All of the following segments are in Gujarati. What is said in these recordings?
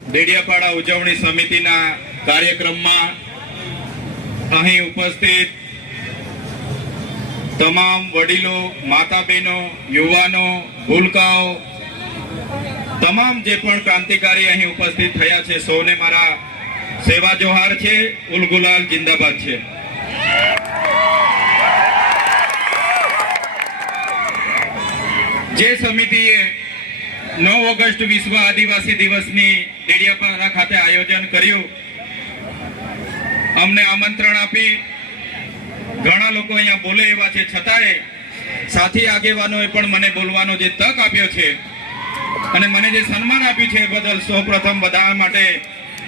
દેડિયાપાડા ઉજવણી સમિતિના કાર્યક્રમમાં અહીં ઉપસ્થિત તમામ વડીલો, માતા બહેનો, યુવાનો, ભૂલકાઓ, તમામ જે પણ ક્રાંતિકારી અહીં ઉપસ્થિત થયા છે, સૌને મારા સેવા જોહાર છે. ઉલગુલાલ જિંદાબાદ છે. જે સમિતિએ 9 ઓગસ્ટ વિશ્વ આદિવાસી દિવસની દેડિયાપાડા ખાતે આયોજન કર્યું, અમને આમંત્રણ આપી, ઘણા લોકો અહીંયા બોલે એવા છે, છતાંય સાથી આગેવાનોએ પણ મને બોલવાનો જે તક આપ્યો છે અને મને જે સન્માન આપ્યું છે એ બદલ સૌપ્રથમ બધા માટે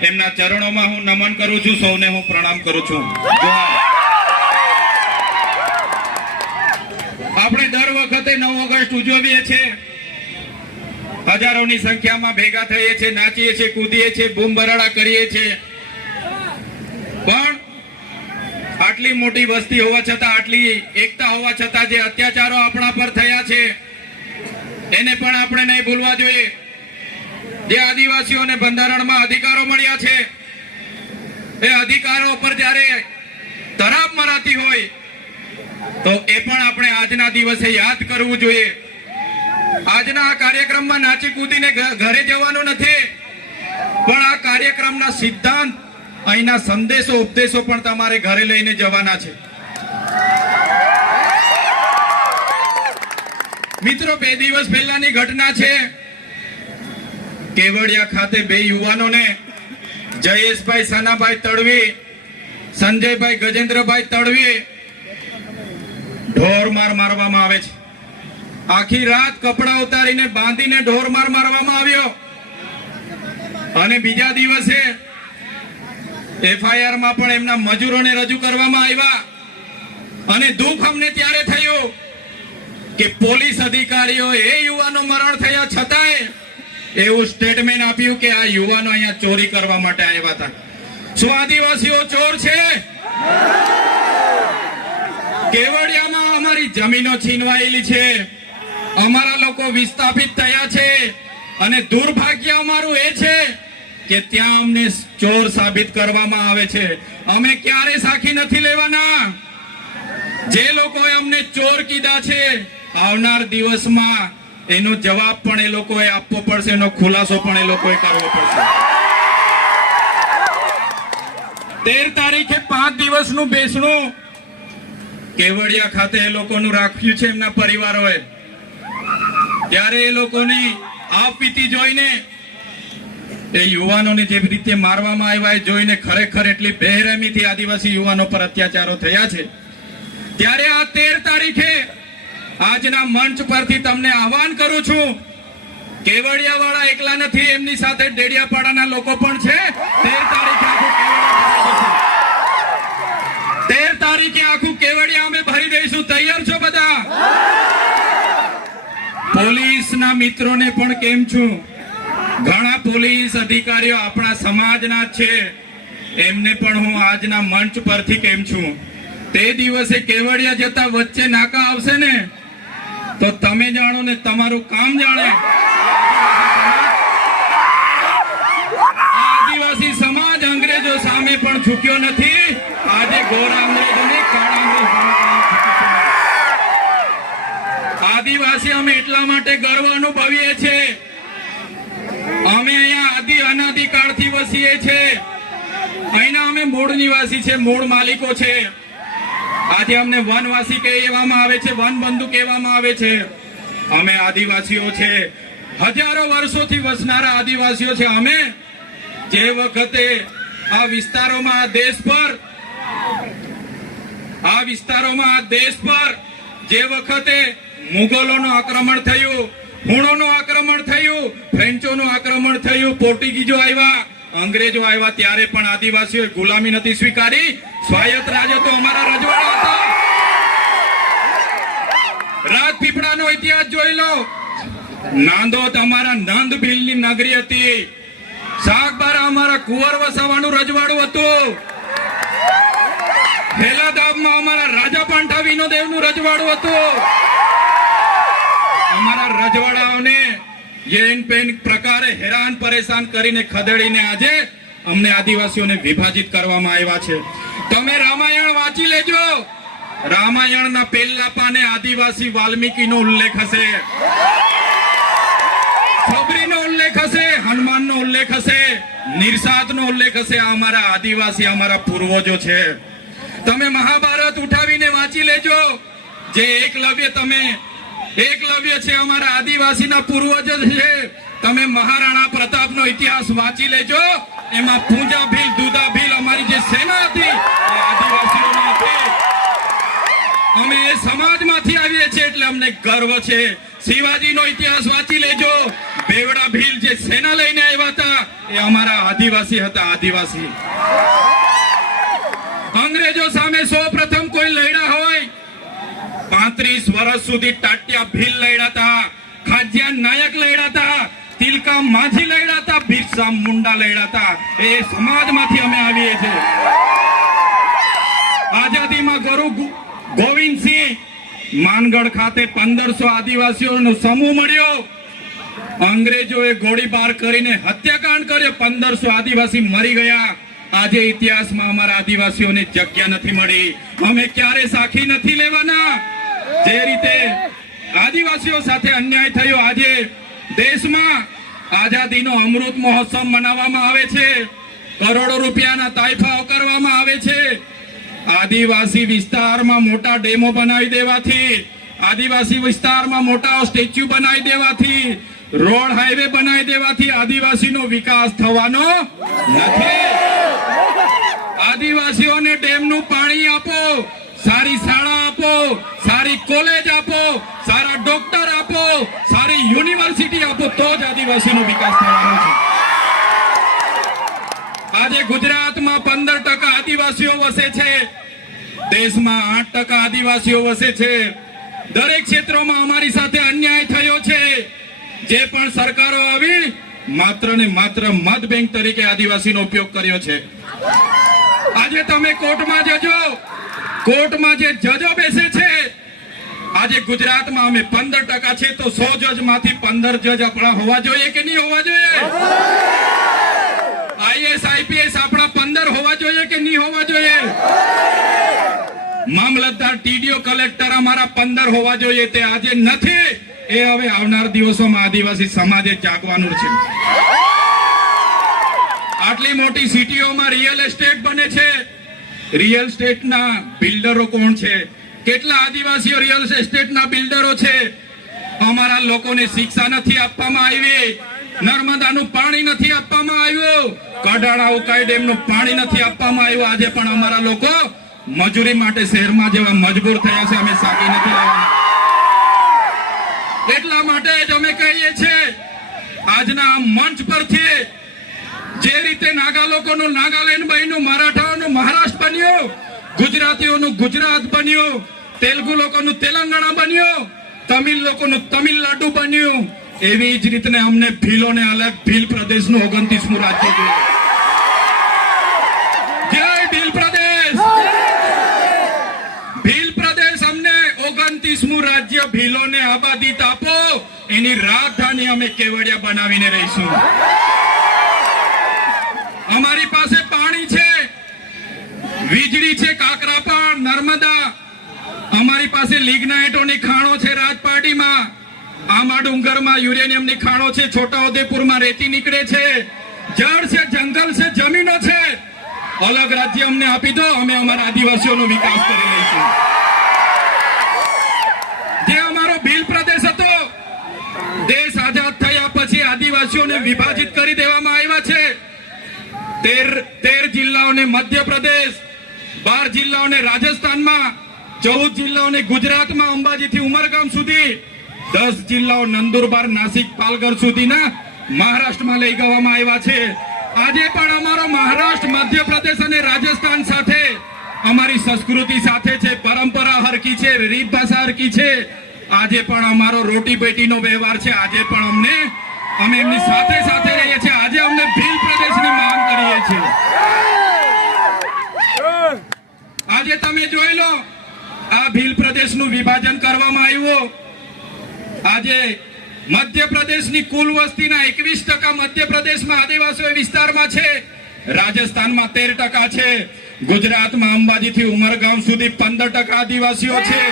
એમના ચરણોમાં હું નમન કરું છું. સૌને હું પ્રણામ કરું છું. આપણે દર વખતે 9 ઓગસ્ટ ઉજવીએ છીએ, હજારોની સંખ્યામાં ભેગા થઈએ છીએ, નાચીએ છીએ, કૂદીએ છીએ, બૂમ બરાડા કરીએ છીએ, પણ આટલી મોટી વસ્તી હોવા છતાં, આટલી એકતા હોવા છતાં જે અત્યાચારો આપણા પર થયા છે એને પણ આપણે નહીં ભૂલવા જોઈએ. જે આદિવાસીઓને બંધારણમાં અધિકારો મળ્યા છે એ અધિકારો પર જ્યારે તરાપ મરાતી હોય તો એ પણ આપણે આજના દિવસે યાદ કરવું જોઈએ. આજના આ કાર્યક્રમમાં નાચી કૂદીને ઘરે જવાનું નથી, પણ આ કાર્યક્રમના સિદ્ધાંત, અહીંના સંદેશો, ઉપદેશો પણ તમારે ઘરે લઈને જવાના છે. મિત્રો, 2 દિવસ પહેલાની ઘટના છે. કેવડિયા ખાતે 2 યુવાનોને, જયેશભાઈ સાનાભાઈ તડવી, સંજયભાઈ ગજેન્દ્રભાઈ તડવી, ઢોર માર મારવામાં આવે છે. આખી રાત કપડા ઉતારીને બાંધીને ઢોર માર મારવામાં આવ્યો અને બીજા દિવસે FIR માં પણ એમના મજૂરોને રજૂ કરવામાં આવ્યા. અને દુઃખ અમને ત્યારે થયું કે પોલીસ અધિકારીઓ એ યુવાનો મરણ થયા છતાંય એવું સ્ટેટમેન્ટ આપ્યું કે આ યુવાનો અહીંયા ચોરી કરવા માટે આવ્યા હતા. શું આદિવાસીઓ ચોર છે? કેવડિયામાં અમારી જમીનો છીનવાયેલી છે, અમારા લોકો વિસ્થાપિત થયા છે અને દુર્ભાગ્ય અમારું એ છે કે ત્યાં અમને ચોર સાબિત કરવામાં આવે છે. અમે ક્યારે સાખી નથી લેવાના. જે લોકોએ અમને ચોર કીધા છે, આવનાર દિવસમાં એનો જવાબ પણ એ લોકોએ આપવો પડશે, એનો ખુલાસો પણ એ લોકોએ કરવો પડશે. 13 તારીખે 5 દિવસનું બેસણું કેવડિયા ખાતે એ લોકોનું રાખ્યું છે એમના પરિવારોએ. ત્યારે એ લોકોની આપવીતી જોઈને, એ યુવાનોને જે રીતે મારવામાં આવ્યા એ જોઈને ખરેખર એટલી બેરહેમીથી આદિવાસી યુવાનો પર અત્યાચારો થયા છે. ત્યારે આ 13 તારીખે આજના મંચ પરથી તમને આહવાન કરું છું, કેવડિયા વાળા એકલા નથી, એમની સાથે દેડિયાપાડાના લોકો પણ છે. 13 તારીખે આખું કેવડિયા અમે ભરી દઈશું. તૈયાર છો બધા? પોલીસના મિત્રોને પણ કેમ છું, ઘણા પોલીસ અધિકારીઓ આપણા સમાજના છે, એમને પણ હું આજના મંચ પરથી કેમ છું. તે દિવસે કેવડિયા જતા વચ્ચે નાકા આવશે ને તો તમે જાણો ને તમારું કામ જાણે. આદિવાસી સમાજ અંગ્રેજો સામે પણ ઝૂક્યો નથી. આજે ગોરા અંગ્રેજોને કાળા અંગ્રેજો. આદિવાસી અમે એટલા માટે ગર્વ અનુભવીએ છીએ, અમે અહીંયા અનાદિકાળથી વસીએ છીએ. અહીંના અમે મૂળ નિવાસી છે, મૂળ માલિકો છે. આજે અમને વનવાસી કહેવામાં આવે છે, વનબંધુ કહેવામાં આવે છે. અમે આદિવાસીઓ છે, હજારો વર્ષોથી વસનારા આદિવાસીઓ છે. અમે જે વખતે આ વિસ્તારોમાં, આ દેશ પર જે વખતે મુગલોનું આક્રમણ થયું, હુણોનું આક્રમણ થયું, ફ્રેન્ચોનું આક્રમણ થયું, પોર્ટુગીઝો આવ્યા, અંગ્રેજો આવ્યા, ત્યારે પણ આદિવાસીઓએ ગુલામી નથી સ્વીકારી. સ્વાયત્ત રાજ હતો, અમારા રજવાડા હતા. રાજપીપળાનો ઇતિહાસ જોઈ લો. નાંદોદ અમારા નંદ ભીલની નગરી હતી. સાગબારા અમારા કુંવર વસાવાનું રજવાડું હતું. હેલાદાબમાં અમારા રાજા પાંઠા વિનોદેવનું રજવાડું હતું. અમારા રજવાડાઓને યેન પેન પ્રકારે હેરાન પરેશાન કરીને ખદેડીને આજે અમને આદિવાસીઓને વિભાજિત કરવામાં આવ્યા છે. તમે રામાયણ વાંચી લેજો. રામાયણના પહેલા પાને આદિવાસી વાલ્મીકીનો ઉલ્લેખ હશે, સબરીનો ઉલ્લેખ હશે, હનુમાનનો ઉલ્લેખ હશે, નિર્સાદનો ઉલ્લેખ હશે. આ અમારા આદિવાસી અમારા પૂર્વજો છે. તમે મહાભારત ઉઠાવીને વાંચી લેજો. જે એકલવ્ય છે અમારા આદિવાસીના પૂર્વજ છે. તમે મહારાણા પ્રતાપનો ઇતિહાસ વાંચી લેજો. એમાં પૂંજા ભીલ, દુધા ભીલ અમારી જે સેના હતી એ આદિવાસીઓની હતી. અમે એ સમાજમાંથી આવીએ છીએ એટલે અમને ગર્વ છે. શિવાજીનો ઇતિહાસ વાંચી લેજો. બેવડા ભીલ જે સેના લઈને આવ્યા હતા એ અમારા આદિવાસી હતા. આદિવાસી અંગ્રેજો સામે સૌપ્રથમ કોઈ લડ્યા હોય 35 વર્ષ સુધી ટાટિયા ભીલ લડ્યા હતા, ખાજિયા નાયક લડ્યા હતા, તિલકા માઝી લડ્યા હતા, બિરસા મુંડા લડ્યા હતા. એ સમાજમાંથી અમે આવીએ છીએ. આઝાદીમાં ગુરુ ગોવિંદસિંહ માનગઢ ખાતે 1500 આદિવાસીઓનો સમૂહ મળ્યો. અંગ્રેજોએ ગોળીબાર કરીને હત્યાકાંડ કર્યો. 1500 આદિવાસી મરી ગયા. આજે ઇતિહાસમાં અમારા આદિવાસીઓને જગ્યા નથી મળી. અમે ક્યારે સાખી નથી લેવાના. જે રીતે આદિવાસીઓ સાથે અન્યાય થયો, આજે દેશમાં આઝાદીનો અમૃત મહોત્સવ મનાવવામાં આવે છે. કરોડો રૂપિયાના તાઇફાઓ કરવામાં આવે છે. આદિવાસી વિસ્તારમાં મોટા ડેમો બનાવી દેવાથી, આદિવાસી વિસ્તારમાં મોટા સ્ટેચ્યુ બનાવી દેવાથી, રોડ હાઈવે બનાવી દેવાથી આદિવાસીનો વિકાસ થવાનો નથી. આદિવાસીઓને ડેમનું પાણી આપો, સારી શાળા આપો, સારી કોલેજ આપો, સારા ડોક્ટર આપો, સારી યુનિવર્સિટી આપો, તો જ આદિવાસીનો વિકાસ થવાનો છે. આજે ગુજરાતમાં 15% આદિવાસીઓ વસે છે. દેશમાં 8% આદિવાસીઓ વસે છે. દરેક ક્ષેત્રોમાં અમારી સાથે અન્યાય થયો છે. જે પણ સરકારો આવી માત્ર ને માત્ર મત બેંક તરીકે આદિવાસીનો ઉપયોગ કર્યો છે. આજે તમે કોર્ટમાં જજો, કોર્ટમાં જે જજો બેસે છે, આજે ગુજરાતમાં અમે 15% છે તો 100 જજ માંથી 15 જજ આપણા હોવા જોઈએ કે નહીં હોવા જોઈએ? આઈએસ આઈપીએસ આપણા 15 હોવા જોઈએ કે નહીં હોવા જોઈએ? મામલતદાર, ટીડીઓ, કલેક્ટર અમારા 15 હોવા જોઈએ. તે આજે નથી. એ હવે આવનાર દિવસોમાં આદિવાસી સમાજે જાગવાનું છે. આટલી મોટી સિટીઓમાં રિયલ એસ્ટેટ બને છે. રિયલ એસ્ટેટના બિલ્ડરો કોણ છે? કેટલા આદિવાસીઓ રિયલ એસ્ટેટના બિલ્ડરો છે? અમારા લોકોને શિક્ષા નથી આપવામાં આવી, નર્મદાનું પાણી નથી આપવામાં આવ્યું, કડાણા ઉકાઈ ડેમનું પાણી નથી આપવામાં આવ્યું. આજે પણ અમારા લોકો મજૂરી માટે શહેરમાં જેવા મજબૂર થયા છે. અમે સાકી નથી લેવાના. એટલા માટે જ અમે કહીએ છીએ આજના મંચ પરથી, જે રીતે નાગા લોકોનું નાગાલેન્ડ બન્યું, મરાઠાઓનું મહારાષ્ટ્ર બન્યું, ગુજરાતીઓનું ગુજરાત બન્યું, તેલુગુ લોકોનું તેલંગાણા બન્યું, તમિલ લોકોનું તમિલનાડુ બન્યું, એવી જ રીતે અમને ભીલોને અલગ ભીલ પ્રદેશનું 29મું રાજ્ય જોઈએ. જય ભીલ પ્રદેશ! ભીલ પ્રદેશ અમને 29મું રાજ્ય ભીલોને આબાદી આપો. એની રાજધાની અમે કેવડિયા બનાવીને રહીશું. અમારી પાસે પાણી છે, વીજળી છે, કાકરાપાર, નર્મદા. અમારી પાસે લિગ્નાઇટોની ખાણો છે રાજપાટીમાં, આમા ડુંગરમાં યુરેનિયમની ખાણો છે, છોટાઉદેપુરમાં રેતી નીકળે છે, જળ છે, જંગલ છે, જમીનો છે. અલગ રાજ્ય અમને આપી દો, અમે અમારા આદિવાસીઓનો વિકાસ કરી લઈશું. જે અમારો ભીલ પ્રદેશ હતો, દેશ આઝાદ થયા પછી આદિવાસીઓને વિભાજિત કરી દેવામાં આવ્યા છે. 13 જિલ્લાઓને મધ્યપ્રદેશ, 12 જિલ્લાઓને રાજસ્થાનમાં, 14 જિલ્લાઓને ગુજરાતમાં અંબાજીથી ઉમરગામ સુધી, 10 જિલ્લાઓ નંદુરબાર, નાસિક, પાલઘર સુધીના મહારાષ્ટ્રમાં લઈ જવામાં આવ્યા છે. આજે પણ અમારો મહારાષ્ટ્ર, મધ્યપ્રદેશ અને રાજસ્થાન સાથે અમારી સંસ્કૃતિ સાથે છે, પરંપરા હરકી છે, રીત ભાષા હરકી છે. આજે પણ અમારો રોટી બેટીનો વ્યવહાર છે. આજે પણ અમે એમની સાથે સાથે રહીએ છીએ. આજે અમને ભીલ પ્રદેશની માંગ કરીએ છીએ. આજે તમે જોઈ લો, આ ભીલ પ્રદેશનું વિભાજન કરવામાં આવ્યું. આજે મધ્યપ્રદેશની કુલ વસ્તીના 21% મધ્યપ્રદેશમાં આદિવાસી વિસ્તારમાં છે, રાજસ્થાનમાં 13% છે, ગુજરાતમાં અંબાજીથી ઉમરગામ સુધી 15% આદિવાસીઓ છે,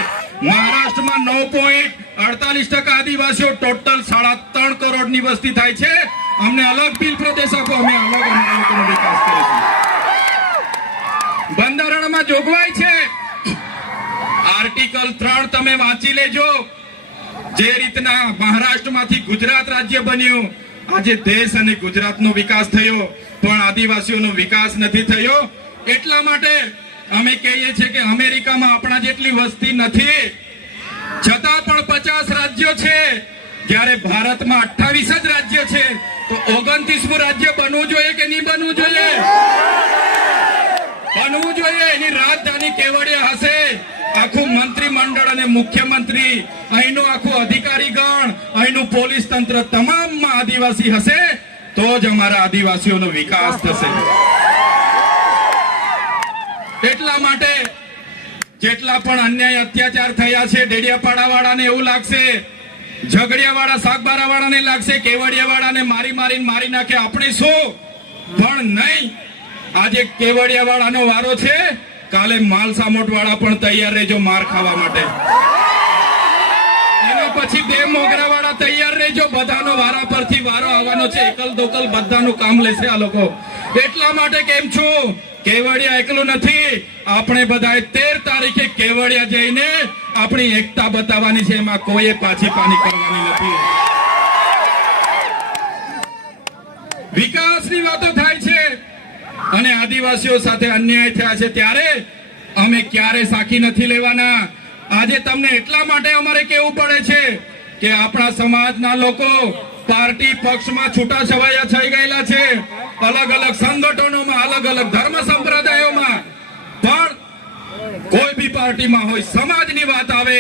મહારાષ્ટ્રમાં 9.48% આદિવાસીઓ, ટોટલ 3.5 કરોડની વસ્તી થાય છે. અમને અલગ બિલ પ્રદેશ આપો, અમે અલગ અમારા લોકોનો વિકાસ કરીશું. બંધારણમાં જોગવાઈ છે, આર્ટિકલ 3 તમે વાંચી લેજો. જે રીતના મહારાષ્ટ્રમાંથી ગુજરાત રાજ્ય બન્યું, આજે દેશ અને ગુજરાતનો વિકાસ થયો, પણ આદિવાસીઓનો વિકાસ નથી થયો. એટલા માટે અમે કહીએ છીએ કે અમેરિકામાં આપણા જેટલી વસ્તી નથી, છતાં પણ 50 રાજ્યો છે, જ્યારે ભારતમાં 28 જ રાજ્ય છે. તો 29મું રાજ્ય બનવું જોઈએ કે નહીં બનવું જોઈએ? બનવું જોઈએ. એની રાજધાની કેવડિયા હશે. આખું મંત્રીમંડળ અને મુખ્યમંત્રી, અહીંનું આખું અધિકારીગણ, અહીંનું પોલીસ તંત્ર તમામમાં આદિવાસી હશે, તો જ અમારા આદિવાસીઓનો વિકાસ થશે. એટલા માટે જેટલા પણ અન્યાય અત્યાચાર થયા છે, ડેડિયાપાડા વાળાને એવું લાગશે, ઝઘડિયા વાળા સાગબારા વાળાને લાગશે, કેવડિયા વાળાને મારી નાખે, આપણે શું? પણ નહીં. આજે કેવડિયા વાળાનો વારો છે, કાલે માલસામોટ વાળા પણ તૈયાર રહેજો માર ખાવા માટે. એના પછી બે મોગરા વાળા તૈયાર રહેજો, બધાનો વારા પરથી વારો આવવાનો છે. એકલ દોકલ બધાનું કામ લેશે આ લોકો. એટલા માટે કેમ છું, કેવડિયા એકલું નથી, આપણે બધાએ 13 તારીખે કેવડિયા જઈને આપણી એકતા બતાવવાની છે. એમાં કોઈએ પાછી પાની કરવાની નથી. વિકાસની વાતો થાય છે અને આદિવાસીઓ સાથે અન્યાય થયા છે, ત્યારે અમે ક્યારે સાખી નથી લેવાના. આજે તમને એટલા માટે અમારે કહેવું પડે છે કે આપણા સમાજના લોકો પાર્ટી પક્ષમાં છૂટાછવાયા થઈ ગયેલા છે, અલગ અલગ સંગઠનોમાં, અલગ અલગ ધર્મ સંપ્રદાયોમાં, પણ કોઈ બી પાર્ટીમાં હોય, સમાજની વાત આવે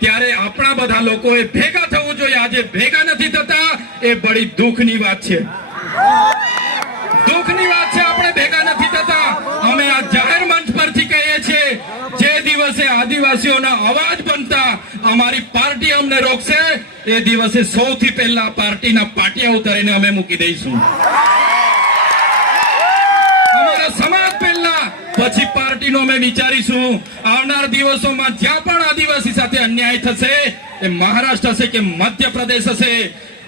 ત્યારે આપણા બધા લોકોએ ભેગા થવું જોઈએ. આજે ભેગા નથી થતા, એ બડી દુઃખની વાત છે. દુઃખની વાત છે, આપણે ભેગા નથી થતા. અમે આ જાહેર મંચ પરથી કહીએ છીએ, જે દિવસે આદિવાસીઓના અવાજ બનતા અમારી પાર્ટી અમને રોકશે, એ દિવસે સૌથી પહેલા પાર્ટીના પાટિયા ઉતારીને અમે મૂકી દઈશું. અમારા સમાજ પહેલા, પછી પાર્ટીનો અમે વિચારીશું. આવનાર દિવસોમાં જ્યાં પણ આદિવાસી સાથે અન્યાય થશે, એ મહારાષ્ટ્ર હશે કે મધ્યપ્રદેશ હશે,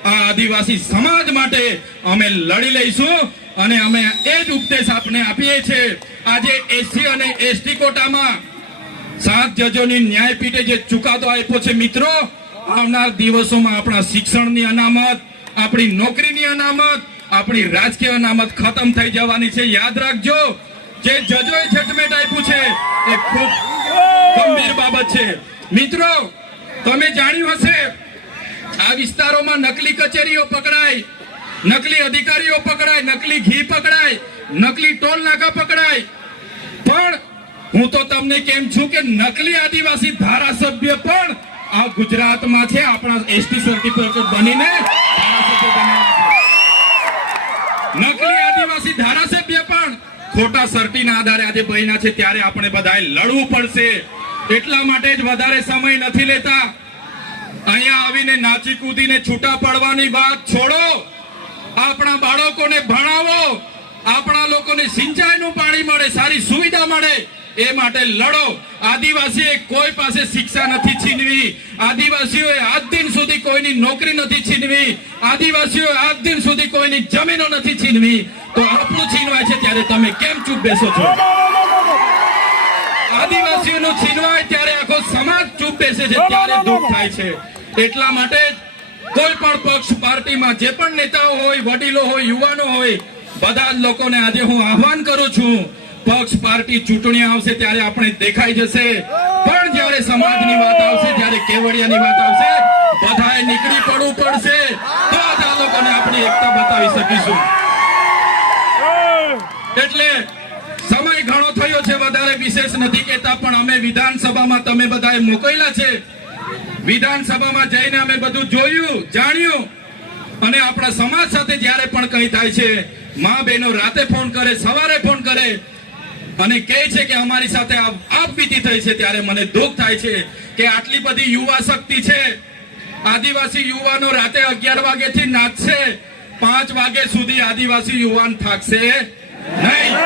આ આદિવાસી સમાજ માટે અમે લડી લઈશું. અને અમે એ જ ઉપદેશ આપને આપીએ છીએ. આજે એસસી અને એસટી કોટામાં 7 જજોની ન્યાયપીઠે જે ચુકાદો આપ્યો છે, મિત્રો, આવનાર દિવસોમાં આપણા શિક્ષણની અનામત, આપણી નોકરીની અનામત, આપણી રાજકીય અનામત ખતમ થઈ જવાની છે. યાદ રાખજો, જે જજોએ જજમેન્ટ આપ્યું છે એ ખૂબ ગંભીર બાબત છે. મિત્રો, તમે જાણ્યું હશે, આ વિસ્તારોમાં નકલી કચેરીઓ પકડાય, નકલી અધિકારીઓ પકડાય, નકલી ઘી પકડાય, નકલી ટોલ નાકા પકડાય. પણ હું તો તમને કેમ છું કે નકલી આદિવાસી ધારાસભ્ય પણ આ ગુજરાતમાં છે, આપણા એસટી સર્ટિફિકેટ બનીને ધારાસભ્ય બન્યા છે. નકલી આદિવાસી ધારાસભ્ય પણ ખોટા સર્ટીના આધારે આજે બન્યા છે, ત્યારે આપણે બધાએ લડવું પડશે. એટલા માટે જ વધારે સમય નથી લેતા. અહીંયા આવીને નાચી કૂદીને છૂટા પડવાની વાત છોડો. આપણા બાળકોને ભણાવો, આપણા લોકોને સિંચાઈનું પાણી મળે, સારી સુવિધા મળે, એ માટે લડો. આદિવાસીએ કોઈ પાસે શિક્ષા નથી છીનવી, આદિવાસીઓએ આજ દિન સુધી કોઈની નોકરી નથી છીનવી, આદિવાસીઓએ આજ દિન સુધી કોઈની જમીનો નથી છીનવી. તો આપણું છીનવાય છે ત્યારે તમે કેમ ચૂપ બેસો છો? આદિવાસીઓનું છીનવાય ત્યારે આખો સમાજ ચૂપ બેસે છે, ત્યારે દુઃખ થાય છે. એટલા માટે કોઈ પણ પક્ષ પાર્ટીમાં જે પણ નેતાઓ હોય, વડીલો હોય, યુવાનો હોય, બધા જ લોકોને આજે હું આહવાન કરું છું, પક્ષ પાર્ટી ચૂંટણી આવશે ત્યારે આપણે દેખાઈ જશે, પણ જ્યારે સમાજની વાત આવશે, જ્યારે કેવડિયાની વાત આવશે, બધાએ નીકળી પડવું પડશે, તો જ આ લોકોને આપણી એકતા બતાવી શકીશું. એટલે સમય ઘણો થયો છે, વધારે વિશેષ નથી કહેતા, પણ અમે વિધાનસભામાં તમે બધાએ મોકલેલા છે. વિધાનસભામાં જઈને અમે બધું જોયું, જાણ્યું, અને આપણા સમાજ સાથે જ્યારે પણ કંઈ થાય છે, મા બહેનો રાતે ફોન કરે, સવારે ફોન કરે અને કહે છે કે અમારી સાથે આપવીતી થઈ છે, ત્યારે મને દુઃખ થાય છે કે આટલી બધી યુવા શક્તિ છે, આદિવાસી યુવાનો રાતે 11 વાગ્યાથી નાચશે, 5 વાગ્યા સુધી આદિવાસી યુવાન થાકશે નહીં.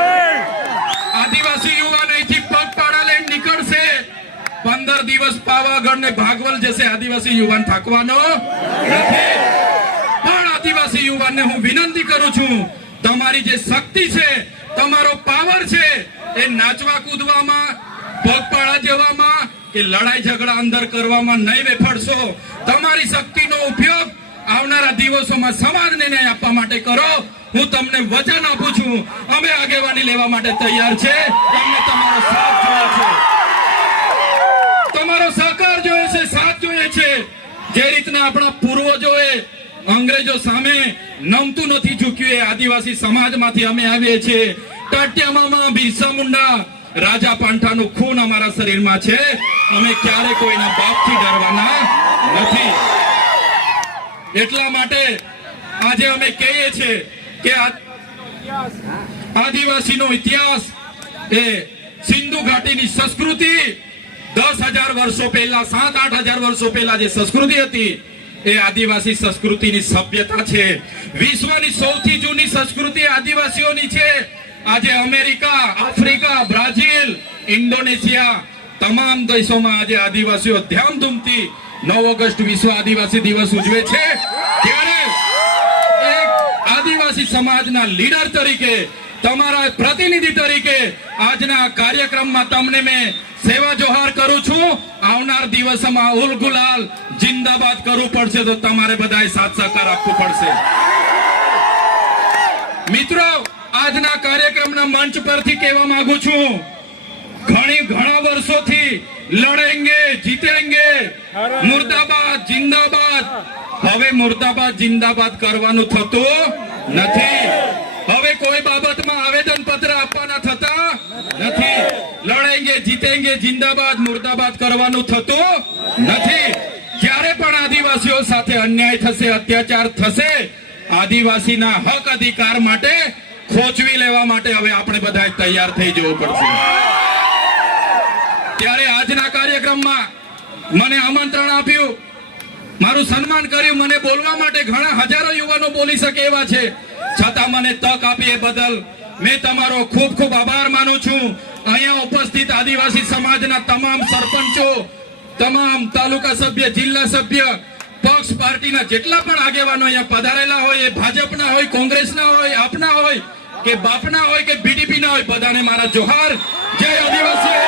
આદિવાસી યુવાન અહીંથી પગપાળા લઈને નીકળશે, 15 દિવસ પાવાગઢ ને ભાગવલ જશે, આદિવાસી યુવાન થાકવાનો નથી. પણ આદિવાસી યુવાનને હું વિનંતી કરું છું, તમારી જે શક્તિ છે, તમારો પાવર છે, એ નાચવા કૂદવામાં, પગપાળા જવામાં કે લડાઈ ઝઘડા અંદર કરવામાં નહીં વેફડશો. તમારી શક્તિનો ઉપયોગ આવનારા દિવસોમાં સમાજને ન્યાય આપવા માટે કરો. હું તમને વચન આપું છું, અમે આગેવાની લેવા માટે તૈયાર છે. અમને તમારો સાથ જોઈએ છે, તમારો સહકાર જોઈએ છે, સાથ જોઈએ છે. જે રીતના આપણા પૂર્વજોએ અંગ્રેજો સામે નમતું નથી ઝૂક્યું, એ આદિવાસી સમાજમાંથી અમે આવીએ છીએ. ટાટિયામાં બિરસા મુંડા, રાજા પાંઠાનું ખૂન અમારા શરીરમાં છે. અમે ક્યારે કોઈના બાપથી ડરવાના નથી. એટલા માટે આજે અમે કહીએ છીએ કે આદિવાસીનો ઇતિહાસ એ સિંધુ ઘાટીની સંસ્કૃતિ 10,000 વર્ષો પહેલા, 7-8 હજાર વર્ષો પહેલા જે સંસ્કૃતિ હતી, એ આદિવાસી સંસ્કૃતિની સભ્યતા છે. વિશ્વની સૌથી જૂની સંસ્કૃતિ આદિવાસીઓની છે. આજે અમેરિકા, આફ્રિકા, બ્રાઝિલ, ઇન્ડોનેશિયા તમામ દેશોમાં આજે આદિવાસીઓ ધામધૂમથી 9 ઓગસ્ટ વિશ્વ આદિવાસી દિવસ ઉજવે છે. ત્યારે એક આદિવાસી સમાજના લીડર તરીકે, તમારા પ્રતિનિધિ તરીકે આજના કાર્યક્રમમાં તમને મેં સેવા જોહાર કરું છું. આવનાર દિવસોમાં ઉલ ગુલાલ જિંદાબાદ કરવું પડશે તો તમારે બધાએ સાથ સહકાર આપવું પડશે. મિત્રો, આજના કાર્યક્રમના મંચ પરથી કહેવા માંગુ છું, ઘણા વર્ષોથી લડેંગે જીતેંગે, મુર્દાબાદ જિંદાબાદ. હવે મુર્દાબાદ જિંદાબાદ કરવાનું થતું નથી. હવે કોઈ બાબતમાં આવેદન પત્ર આપવાના થતા નથી. લડેંગે જીતેંગે જિંદાબાદ મુર્દાબાદ કરવાનું થતું નથી. જ્યારે પણ આદિવાસીઓ સાથે અન્યાય થશે, અત્યાચાર થશે, આદિવાસીના હક અધિકાર માટે ખોચવી લેવા માટે હવે આપણે બધા તૈયાર થઈ જવું પડશે. ત્યારે આજના કાર્યક્રમમાં મને આમંત્રણ આપ્યું, મારું સન્માન કર્યું, મને બોલવા માટે ઘણા હજારો યુવાનો બોલી શકે એવા છે, છતાં મને તક આપી એ બદલ મેં તમારો ખૂબ ખૂબ આભાર માનું છું. અહીંયા ઉપસ્થિત આદિવાસી સમાજના તમામ સરપંચો, તમામ તાલુકા સભ્ય, જિલ્લા સભ્ય, પક્ષ પાર્ટીના જેટલા પણ આગેવાનો અહીંયા પધારેલા હોય, એ ભાજપના હોય, કોંગ્રેસના હોય, આપના હોય કે બાપના હોય કે બીડીપી ના હોય, બધાને મારા જોહાર. જય આદિવાસી.